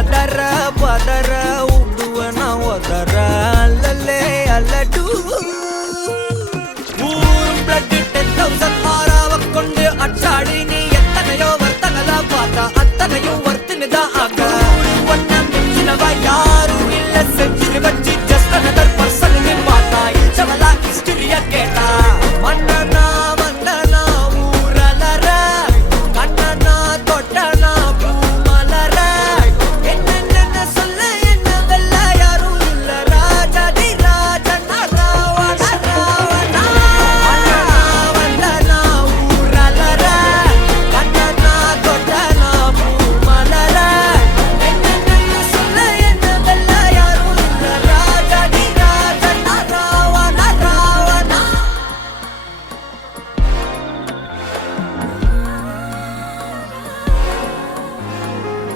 எதற பதற உடுவன ஒதற அல்லலே அல்லடு ஊரும் பிளட் 10,000 ஆறாவ கொண்டு அச்சாடி நீ எத்தனையோ வர்த்தகலா பார்த்தா அத்தனையும் வர்த்தினுதான் ஆக ஒன்ன மிஞ்சினவா யாரும் இல்ல செஞ்சுட்டு வச்சு ஜஸ்ட் அனதர் பர்சன் பார்த்தா இச்சவலா ஹிஸ்டரிய கேட்டா மன்னனா வந்தனா ஊரலற கண்ணனா தொட்டனா பூமலற என்ன சொல்ல என்ன வெல்ல யாரும் இல்ல ராஜாதி ராஜனா ராவண ராவணா மன்னனா வந்தனா ஊரலற கண்ணனா தொட்டனா பூமலற என்ன சொல்ல என்ன வெல்ல யாரும் இல்ல ராஜாதி ராஜனா ராவண ராவணா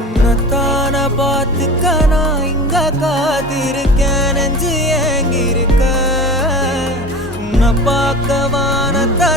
உன்னத்தான பார்த்துக்க நான் இங்க காத்திருக்கேன் நெஞ்சு ஏங்கிருக்க உன்னை பார்க்க வானத்தை